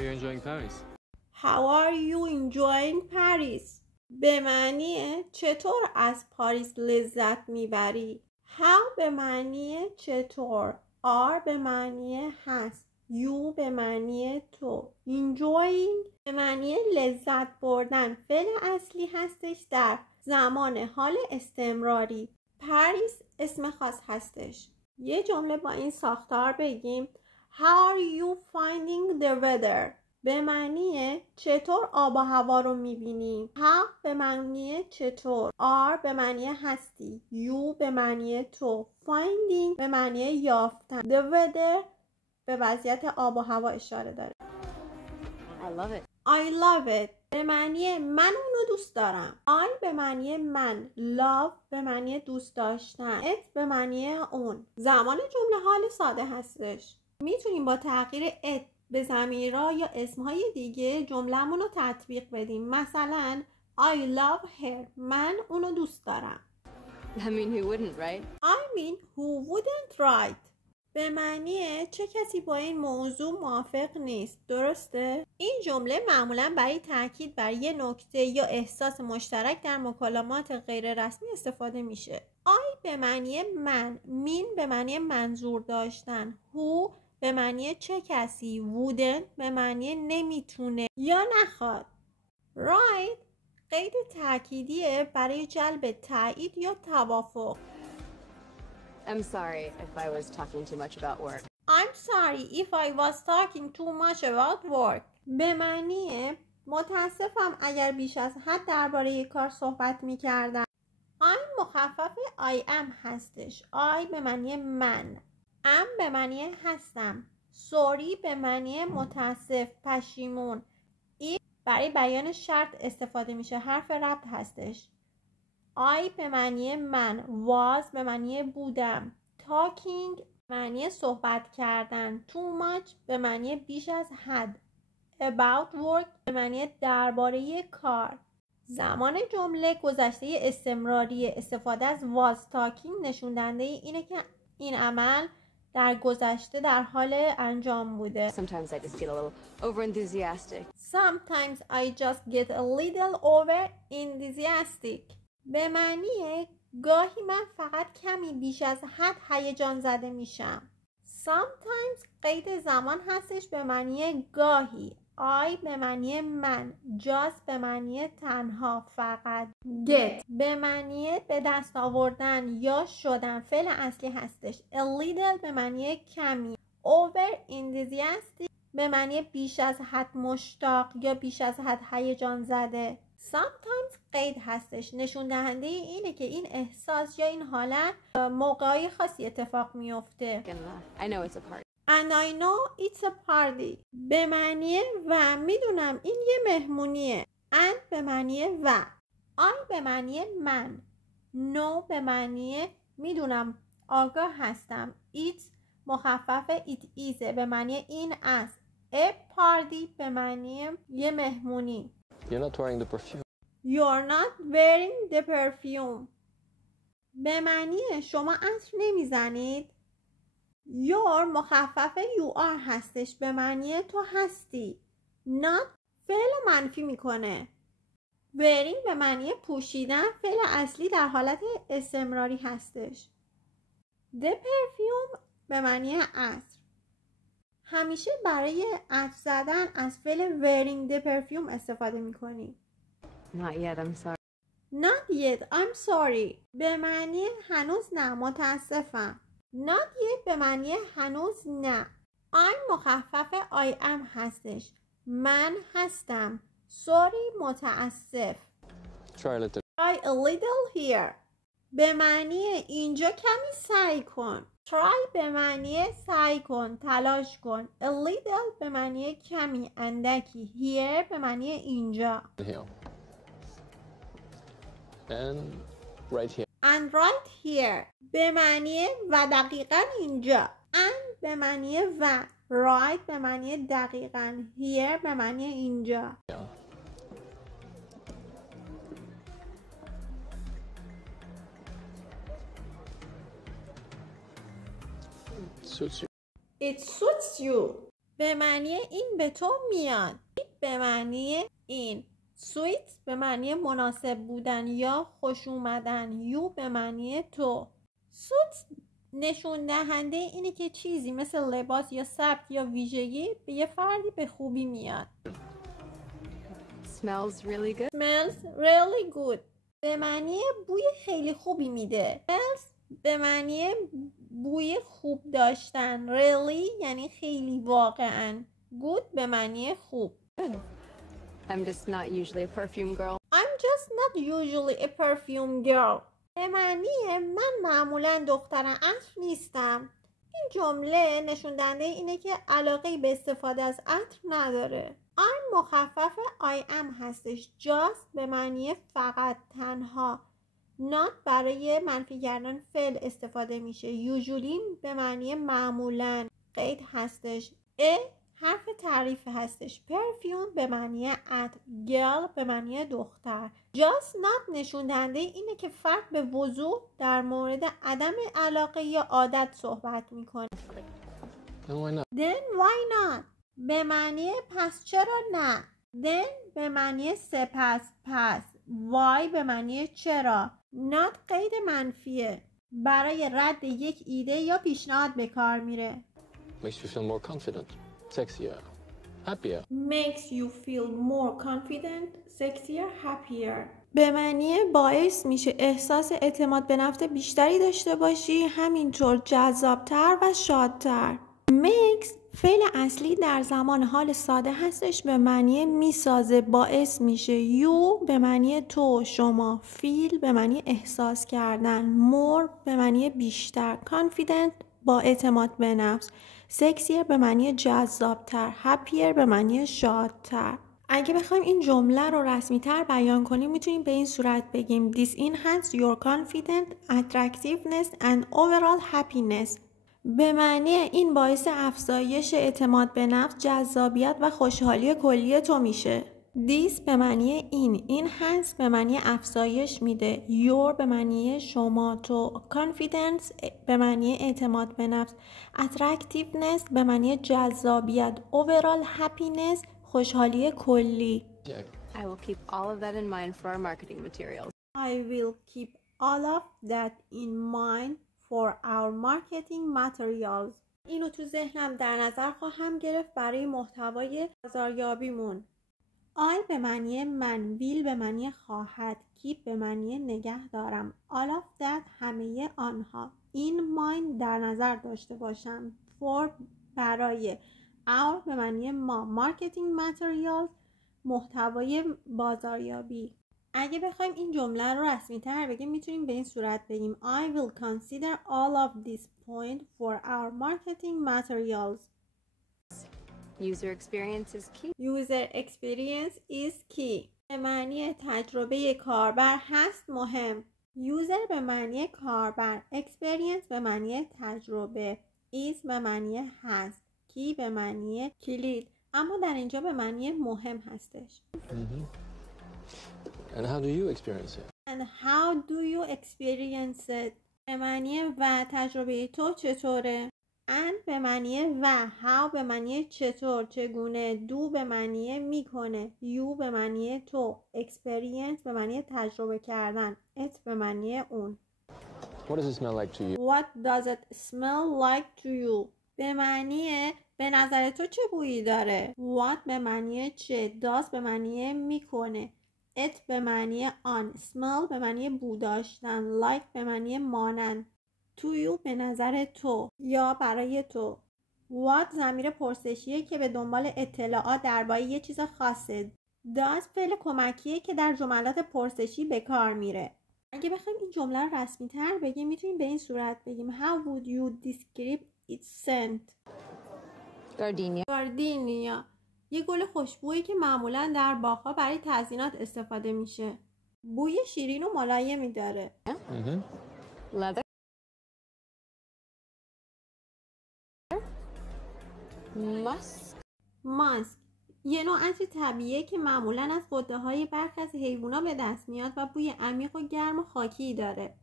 are you enjoying Paris? How are you enjoying Paris? به معنی چطور از پاریس لذت میبری. How به معنی چطور. are به معنی هست. you به معنی تو. enjoying به معنی لذت بردن. فعل اصلی هستش در زمان حال استمراری. پاریس اسم خاص هستش. یه جمله با این ساختار بگیم. How are you finding the weather? به معنی چطور آب و هوا رو میبینی. How به معنی چطور. are به معنی هستی. you به معنی تو. finding به معنی یافتن. The weather به وضعیت آب و هوا اشاره داره. I love it. I love it به معنی من اونو دوست دارم. I به معنی من. love به معنی دوست داشتن. it به معنی اون. زمان جمله حال ساده هستش. میتونیم با تغییر it به ضمیرها یا اسمهای دیگه جمله‌مون رو تطبیق بدیم. مثلا I love her. من اونو دوست دارم. I mean, who wouldn't, right? I mean who wouldn't, right? به معنی چه کسی با این موضوع موافق نیست. درسته؟ این جمله معمولا برای تاکید بر یه نکته یا احساس مشترک در مکالمات غیر رسمی استفاده میشه. I به معنی من. mean به معنی منظور داشتن. who به معنی چه کسی. wouldn't به معنی نمیتونه یا نخواد. right قید تأکیدیه برای جلب تایید یا توافق. I'm sorry if I was talking too much about work. I'm sorry if I was talking too much about work. به معنی متاسفم اگر بیش از حد درباره کار صحبت می‌کردم. I'm مخفف I am هستش. I به معنی من. am به معنی هستم. sorry به معنی متاسف، پشیمون. if برای بیان شرط استفاده میشه. حرف ربط هستش. I به معنی من. was به معنی بودم. talking به معنی صحبت کردن. too much به معنی بیش از حد. about work به معنی درباره کار. زمان جمله گذشته استمراری. استفاده از was talking نشون دهنده اینه که این عمل در گذشته در حال انجام بوده. Sometimes I just get a little over enthusiastic. Sometimes I just get a little over enthusiastic. به معنی گاهی من فقط کمی بیش از حد هیجان زده میشم. Sometimes قید زمان هستش به معنی گاهی. I به معنی من. just به معنی تنها، فقط. get به معنی به دست آوردن یا شدن. فعل اصلی هستش. a little به معنی کمی. over enthusiastic به معنی بیش از حد مشتاق یا بیش از حد هیجان زده. sometimes قید هستش نشون دهنده اینه که این احساس یا این حالت موقعی خاصی اتفاق میفته. I know it's a party. And I know it's a party به معنی و میدونم این یه مهمونیه. and به معنی و. I به معنی من. know به معنی میدونم، آگاه هستم. it مخفف it is به معنی این است. a party به معنی یه مهمونی. You're not wearing the perfume. You're not wearing the perfume به معنی شما عطر نمیزنید. Your مخفف you are هستش به معنی تو هستی. Not فعل منفی میکنه. Wearing به معنی پوشیدن. فعل اصلی در حالت استمراری هستش. The perfume به معنی عطر. همیشه برای عطر زدن از فعل wearing the perfume استفاده میکنیم. Not yet, I'm sorry. Not yet, I'm sorry به معنی هنوز نه، متاسفم. Not yet به معنی هنوز نه. I'm مخفف I am هستش. من هستم. Sorry متاسف. Try a little here به معنی اینجا کمی سعی کن. Try به معنی سعی کن، تلاش کن. A little به معنی کمی، اندکی. Here به معنی اینجا. And right here. And right here به معنی و دقیقاً اینجا. And به معنی و. Right به معنی دقیقاً. Here به معنی اینجا. Suits you. It suits you به معنی این به تو میاد. به معنی این. sweet به معنی مناسب بودن یا خوش اومدن. you به معنی تو. suit نشون دهنده اینه که چیزی مثل لباس یا سبک یا ویژگی به یه فردی به خوبی میاد. Smells really good. smells really good به معنی بوی خیلی خوبی میده. smells به معنی بوی خوب داشتن. really یعنی خیلی واقعا. good به معنی خوب. I'm just not usually a perfume girl. I'm just not usually a perfume girl به معنی من معمولا دختر عطر نیستم. این جمله نشون دهنده اینه که علاقه‌ای به استفاده از عطر نداره. I'm مخفف I am هستش. just به معنی فقط تنها. not برای منفی کردن فعل استفاده میشه. usually به معنی معمولا قید هستش. حرف تعریف هستش. perfume به معنی عطر. girl به معنی دختر. just not نشون دهنده اینه که فرد به وضوح در مورد عدم علاقه یا عادت صحبت میکنه. Then why not? then why not به معنی پس چرا نه. then به معنی سپس پس. why به معنی چرا. not قید منفیه. برای رد یک ایده یا پیشنهاد به کار میره. Makes you feel more confident, sexier, happier. makes you feel more confident, sexier, happier به معنی باعث میشه احساس اعتماد به نفس بیشتری داشته باشی، همینطور جذابتر و شادتر. makes فعل اصلی در زمان حال ساده هستش، به معنی میسازه، باعث میشه. you به معنی تو، شما. feel به معنی احساس کردن. more به معنی بیشتر. confident با اعتماد به نفس. sexier به معنی جذابتر. happier به معنی شادتر. اگه بخوایم این جمله رو رسمی تر بیان کنیم میتونیم به این صورت بگیم This enhances your confidence, attractiveness and overall happiness. به معنی این باعث افزایش اعتماد به نفس، جذابیت و خوشحالی کلی تو میشه. This به معنی این. enhance به معنی افزایش میده. your به معنی شما، تو. confidence به mعنی اعتماد به نفس. attractiveness به معنی جذابیت. overall happiness خوشحالی کلی. Yeah. I will keep all of that in mind for our marketing materials. I will keep all of that in mind for our marketing materials. اینو تو ذهنم در نظر خواهم گرفت برای محتوای بازاریابیمون. I به معنی من. will به معنی خواهد. keep به معنی نگه دارم. all of that همه آنها. in mind در نظر داشته باشم. for برای. our به معنی ما. marketing materials محتوای بازاریابی. اگه بخوایم این جمله رو رسمی تر بگیم میتونیم به این صورت بگیم I will consider all of these points for our marketing materials. User experience is key. User experience is key به معنی تجربه کاربر هست مهم. User به معنی کاربر. Experience به معنی تجربه. is به معنی هست. Key به معنی کلید، اما در اینجا به معنی مهم هستش. And how do you experience it? And how do you experience it به معنی و تجربه تو چطوره. and به معنی و. how به معنی چطور، چگونه. do به معنی میکنه. you به معنی تو. experience به معنی تجربه کردن. it به معنی اون. What does it smell like to you? What does it smell like to you به معنی به نظر تو چه بویی داره. what به معنی چه. does به معنی میکنه. it به معنی آن. smell به معنی بو داشتن. like به معنی مانند. to you به نظر تو یا برای تو. what ضمیر پرسشیه که به دنبال اطلاعات درباره یه چیز خاصه. does فعل کمکیه که در جملات پرسشی به کار میره. اگه بخوایم این جمله رو رسمی تر بگیم میتونیم به این صورت بگیم How would you describe its scent؟ گاردینیا یه گل خوشبویی که معمولا در باغ‌ها برای تزیینات استفاده میشه. بوی شیرین و ملایمی داره. Leather. ماسک یه نوع عطر طبیعیه که معمولا از غده‌های برخی از حیوونا به دست میاد و بوی عمیق و گرم و خاکی داره.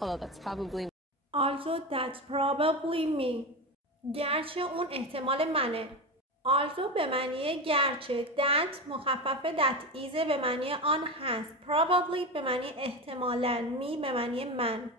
Although that's probably Also that's probably me گرچه اون احتمال منه. also به معنی گرچه. that مخفف that is به معنی آن هست. probably به معنی احتمالاً. me به معنی من.